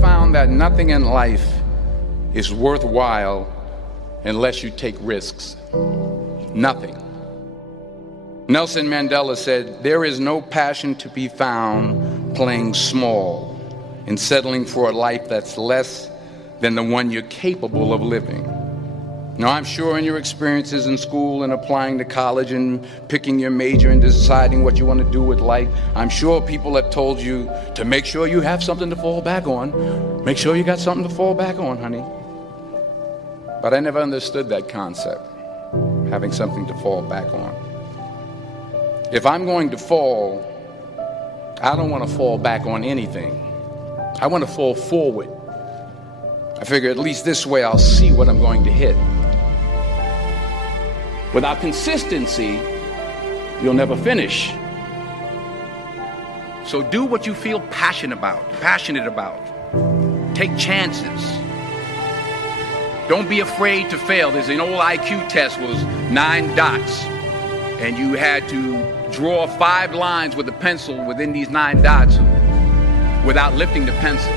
found that nothing in life is worthwhile unless you take risks. Nothing. Nelson Mandela said, "There is no passion to be found playing small and settling for a life that's less than the one you're capable of living." Now, I'm sure in your experiences in school and applying to college and picking your major and deciding what you want to do with life, I'm sure people have told you to make sure you have something to fall back on. Make sure you got something to fall back on, honey. But I never understood that concept, having something to fall back on. If I'm going to fall, I don't want to fall back on anything. I want to fall forward. I figure at least this way I'll see what I'm going to hit. Without consistency, you'll never finish. So do what you feel passionate about. Take chances. Don't be afraid to fail. There's an old IQ test, was 9 dots, and you had to draw 5 lines with a pencil within these 9 dots without lifting the pencil.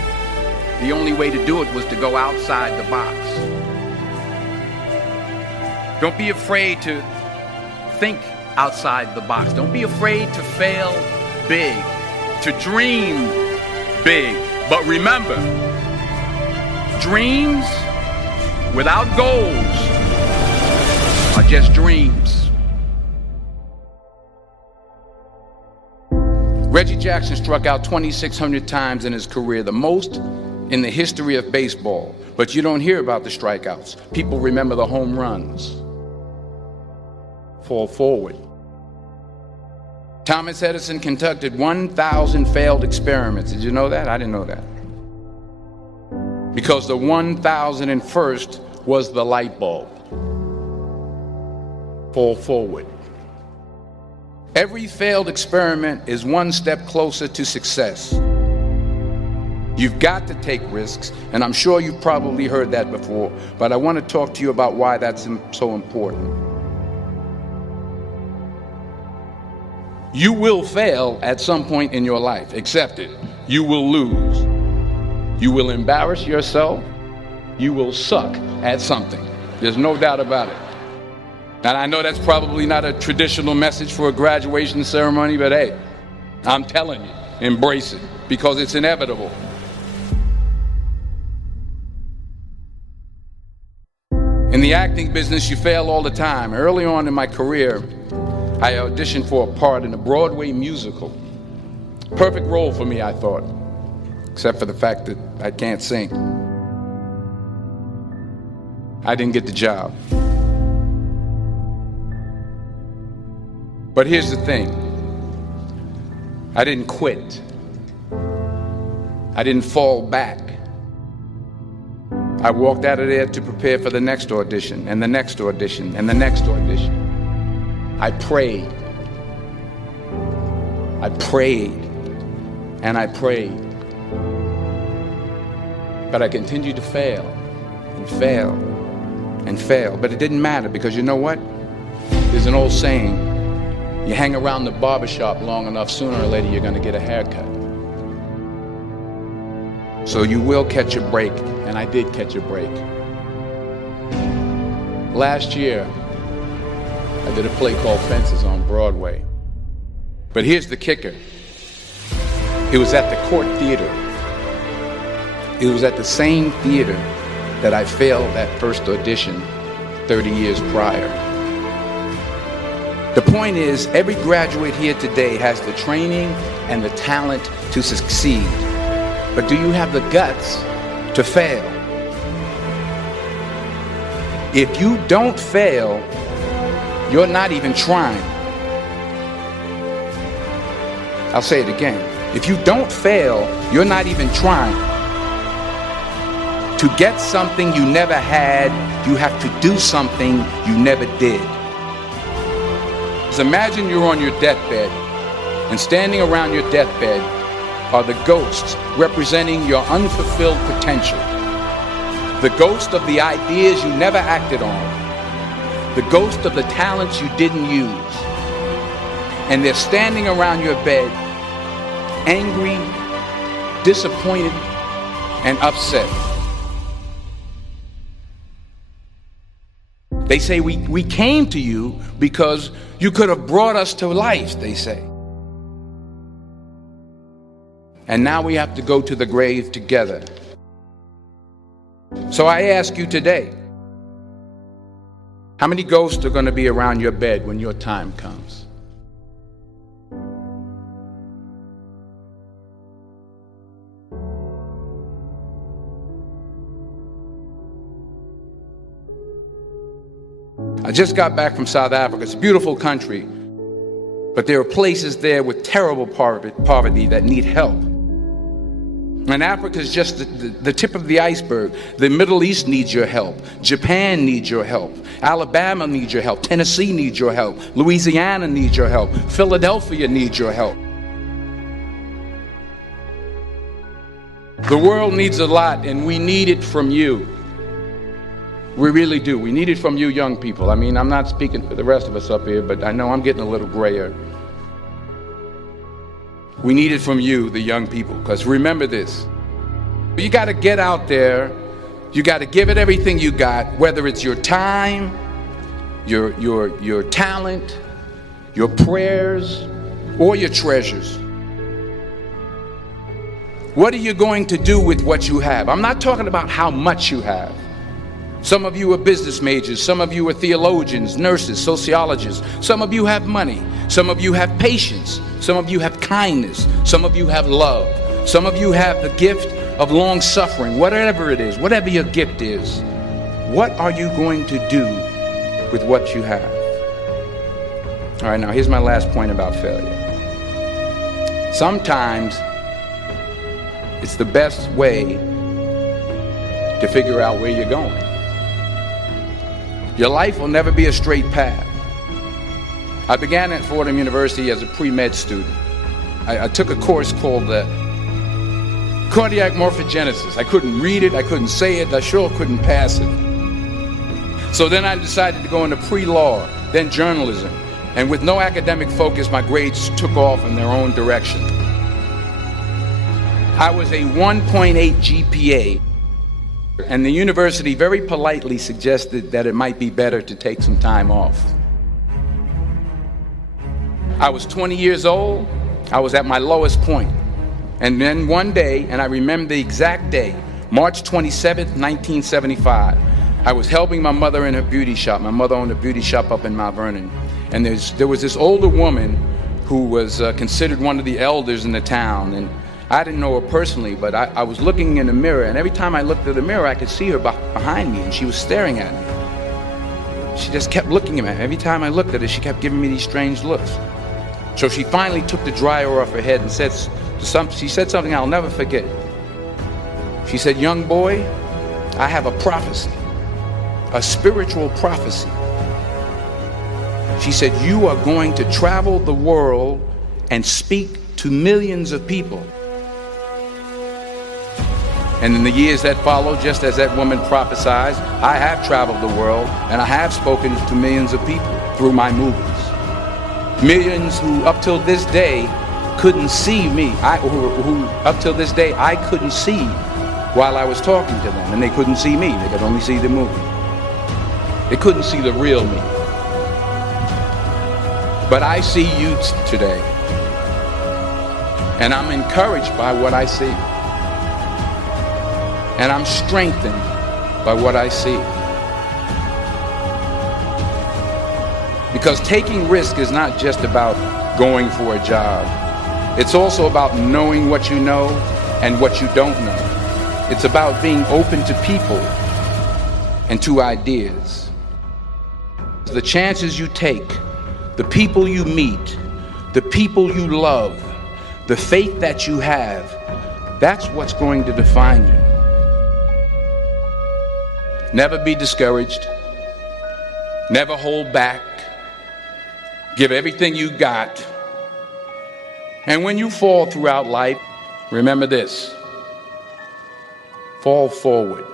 The only way to do it was to go outside the box. Don't be afraid to think outside the box. Don't be afraid to fail big, to dream big. But remember, dreams without goals are just dreams. Reggie Jackson struck out 2,600 times in his career, the most in the history of baseball. But you don't hear about the strikeouts. People remember the home runs. Fall forward. Thomas Edison conducted 1,000 failed experiments. Did you know that? I didn't know that. Because the 1,001st was the light bulb. Fall forward. Every failed experiment is one step closer to success. You've got to take risks, and I'm sure you've probably heard that before, but I want to talk to you about why that's so important. You will fail at some point in your life. Accept it. You will lose. You will embarrass yourself. You will suck at something. There's no doubt about it. And I know that's probably not a traditional message for a graduation ceremony, but hey, I'm telling you, embrace it, because it's inevitable. In the acting business, you fail all the time. Early on in my career, I auditioned for a part in a Broadway musical. Perfect role for me, I thought, except for the fact that I can't sing. I didn't get the job. But here's the thing. I didn't quit. I didn't fall back. I walked out of there to prepare for the next audition, and the next audition, and the next audition. I prayed. I prayed. And I prayed. But I continued to fail and fail and fail. But it didn't matter, because you know what? There's an old saying, you hang around the barbershop long enough, sooner or later you're going to get a haircut. So you will catch a break, and I did catch a break. Last year, I did a play called Fences on Broadway. But here's the kicker. It was at the Court Theater. It was at the same theater that I failed that first audition 30 years prior. The point is, every graduate here today has the training and the talent to succeed. But do you have the guts to fail? If you don't fail, you're not even trying. I'll say it again. If you don't fail, you're not even trying. To get something you never had, you have to do something you never did. So imagine you're on your deathbed, and standing around your deathbed are the ghosts representing your unfulfilled potential. The ghost of the ideas you never acted on. The ghost of the talents you didn't use. And they're standing around your bed, angry, disappointed, and upset. They say we came to you because you could have brought us to life, they say. And now we have to go to the grave together. So I ask you today, how many ghosts are going to be around your bed when your time comes? I just got back from South Africa. It's a beautiful country, but there are places there with terrible poverty that need help. And Africa is just the tip of the iceberg. The Middle East needs your help. Japan needs your help. Alabama needs your help. Tennessee needs your help. Louisiana needs your help. Philadelphia needs your help. The world needs a lot, and we need it from you. We really do. We need it from you young people. I mean, I'm not speaking for the rest of us up here, but I know I'm getting a little grayer. We need it from you, the young people, because remember this. You got to get out there. You got to give it everything you got, whether it's your time, your talent, your prayers, or your treasures. What are you going to do with what you have? I'm not talking about how much you have. Some of you are business majors. Some of you are theologians, nurses, sociologists. Some of you have money. Some of you have patience. Some of you have kindness. Some of you have love. Some of you have the gift of long suffering. Whatever it is, whatever your gift is, what are you going to do with what you have? All right, now here's my last point about failure. Sometimes it's the best way to figure out where you're going. Your life will never be a straight path. I began at Fordham University as a pre-med student. I took a course called cardiac morphogenesis. I couldn't read it, I couldn't say it, I sure couldn't pass it. So then I decided to go into pre-law, then journalism. And with no academic focus, my grades took off in their own direction. I was a 1.8 GPA. And the university very politely suggested that it might be better to take some time off. I was 20 years old. I was at my lowest point. And then one day, and I remember the exact day, March 27th, 1975, I was helping my mother in her beauty shop. My mother owned a beauty shop up in Mount Vernon. And there was this older woman who was considered one of the elders in the town. And I didn't know her personally, but I was looking in the mirror, and every time I looked at the mirror, I could see her behind me, and she was staring at me. She just kept looking at me. Every time I looked at her, she kept giving me these strange looks. So she finally took the dryer off her head and she said something I'll never forget. She said, "Young boy, I have a prophecy, a spiritual prophecy." She said, "You are going to travel the world and speak to millions of people." And in the years that followed, just as that woman prophesied, I have traveled the world and I have spoken to millions of people through my movies. Millions who up till this day couldn't see me, who up till this day I couldn't see while I was talking to them, and they couldn't see me, they could only see the movie. They couldn't see the real me. But I see you today, and I'm encouraged by what I see. And I'm strengthened by what I see. Because taking risk is not just about going for a job. It's also about knowing what you know and what you don't know. It's about being open to people and to ideas. The chances you take, the people you meet, the people you love, the faith that you have, that's what's going to define you. Never be discouraged. Never hold back. Give everything you got. And when you fall throughout life, remember this: fall forward.